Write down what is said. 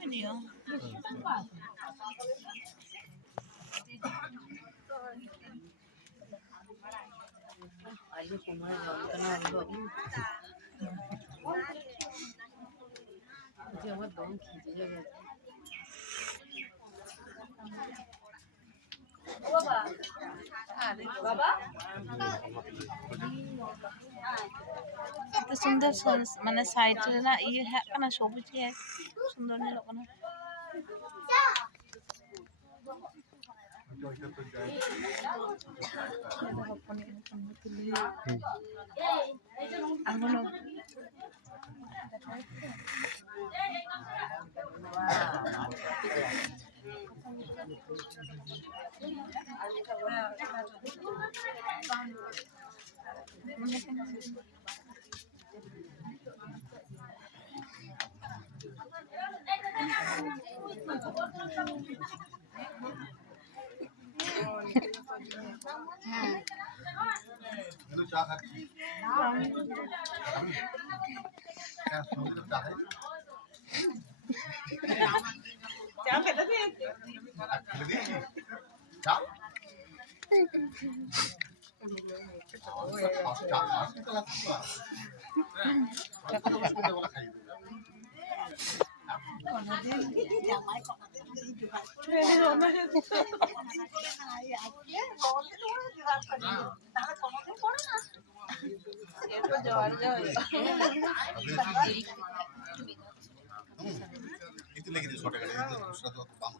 Video আজকে কোমরে যন্ত্রণা অনুভব যে আমার দম খিঁচে যাবে। এত সুন্দর মানে সাইডে না ইয়ে হ্যাঁ কেন সবুজ সুন্দর নিল কেন itu lagi di sore kali itu sudah tuh bang